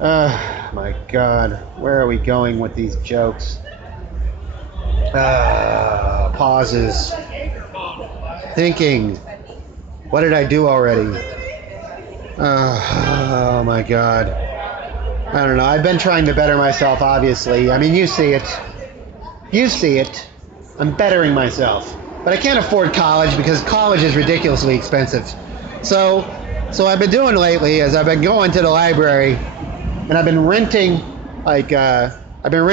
My God, where are we going with these jokes? Pauses. Thinking. What did I do already? Oh my God. I don't know. I've been trying to better myself, obviously. I mean, you see it. You see it. I'm bettering myself. But I can't afford college because college is ridiculously expensive. So I've been doing lately is I've been going to the library and I've been renting educational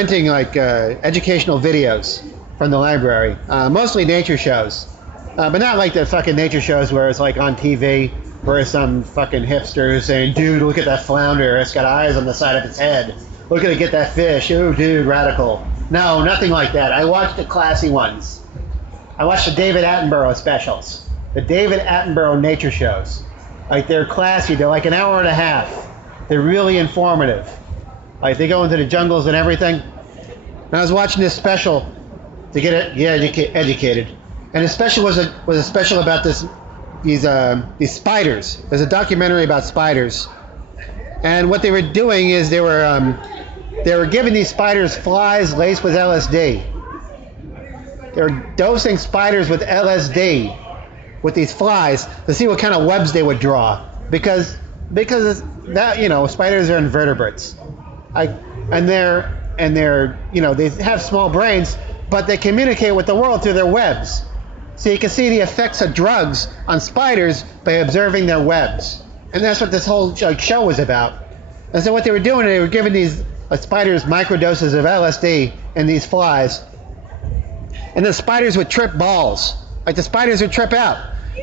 videos from the library, mostly nature shows, but not like the fucking nature shows where it's like on TV where some fucking hipster is saying, dude, look at that flounder, it's got eyes on the side of its head, look at it get that fish, ooh dude, radical. No, nothing like that. I watched the classy ones. I watched the David Attenborough specials, the David Attenborough nature shows. Like, they're classy, they're like an hour and a half. They're really informative. Like, they go into the jungles and everything. And I was watching this special to get educated. And the special was a special about these spiders. There's a documentary about spiders. And what they were doing is they were giving these spiders flies laced with LSD. They were dosing spiders with LSD with these flies to see what kind of webs they would draw, because that, you know, spiders are invertebrates, and they're you know, they have small brains, but they communicate with the world through their webs. So you can see the effects of drugs on spiders by observing their webs, and that's what this whole show was about. And so what they were doing, they were giving these spiders microdoses of LSD and these flies, and the spiders would trip balls. Like, the spiders would trip out.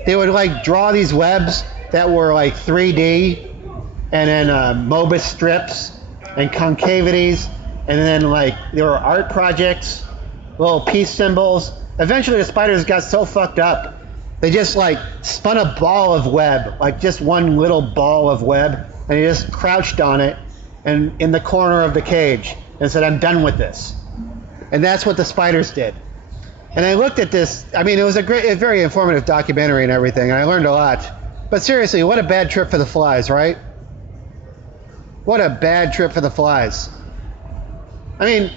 They would like draw these webs that were like 3D, and then Mobius strips and concavities, and then like there were art projects, little peace symbols. Eventually the spiders got so fucked up, they just like spun a ball of web, like just one little ball of web, and they just crouched on it and in the corner of the cage and said, I'm done with this. And that's what the spiders did. And I looked at this, I mean, it was a very informative documentary and everything, and I learned a lot. But seriously, what a bad trip for the flies, right? What a bad trip for the flies. I mean,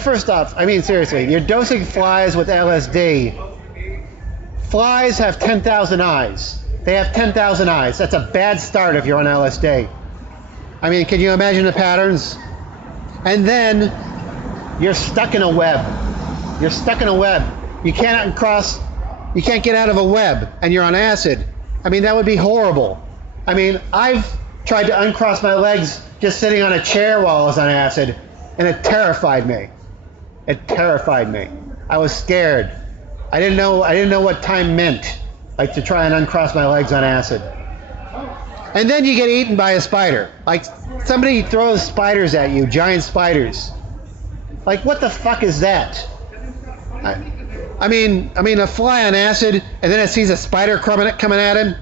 first off, I mean, seriously, you're dosing flies with LSD. Flies have 10,000 eyes. They have 10,000 eyes. That's a bad start if you're on LSD. I mean, can you imagine the patterns? And then you're stuck in a web. You're stuck in a web. You can't get out of a web, and you're on acid. I mean, that would be horrible. I mean, I've tried to uncross my legs just sitting on a chair while I was on acid, and it terrified me. It terrified me. I was scared. I didn't know what time meant, like to try and uncross my legs on acid. And then you get eaten by a spider. Like, somebody throws spiders at you, giant spiders. Like, what the fuck is that? I mean, a fly on acid, and then it sees a spider coming at him.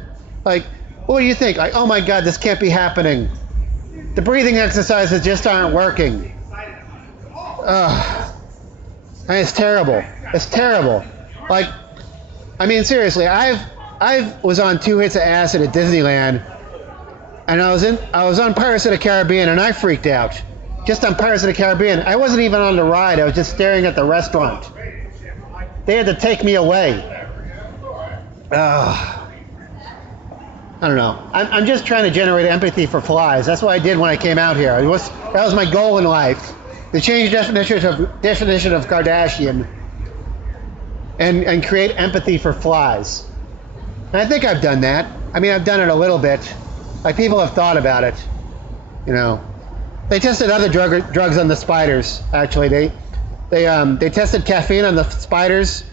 Like, what do you think? Like, oh my God, this can't be happening. The breathing exercises just aren't working. Ugh. I mean, it's terrible. It's terrible. Like, I mean, seriously, I was on 2 hits of acid at Disneyland, and I was on Pirates of the Caribbean, and I freaked out. Just on Pirates of the Caribbean. I wasn't even on the ride. I was just staring at the restaurant. They had to take me away. I don't know. I'm just trying to generate empathy for flies. That's what I did when I came out here. That was my goal in life. To change definition of Kardashian and create empathy for flies. And I think I've done that. I mean, I've done it a little bit. Like, people have thought about it. You know, they tested other drugs on the spiders. Actually, they tested caffeine on the spiders,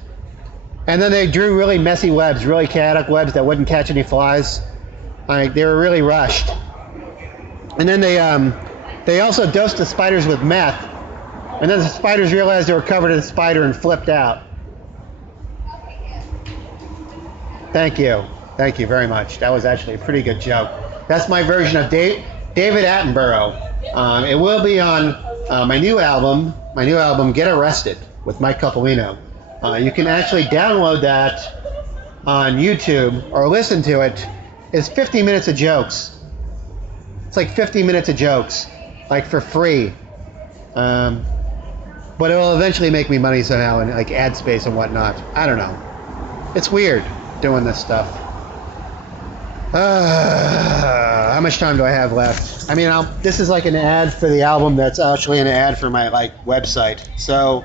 and then they drew really messy webs, really chaotic webs that wouldn't catch any flies. Like, they were really rushed. And then they also dosed the spiders with meth, and then the spiders realized they were covered in spider and flipped out. Thank you very much. That was actually a pretty good joke. That's my version of David Attenborough. It will be on my new album, Get Arrested, with Mike Coppolino. You can actually download that on YouTube or listen to it. It's 50 minutes of jokes. It's like 50 minutes of jokes. like for free. But it will eventually make me money somehow in like ad space and whatnot. I don't know. It's weird doing this stuff. How much time do I have left? I mean, this is like an ad for the album that's actually an ad for my like website. So.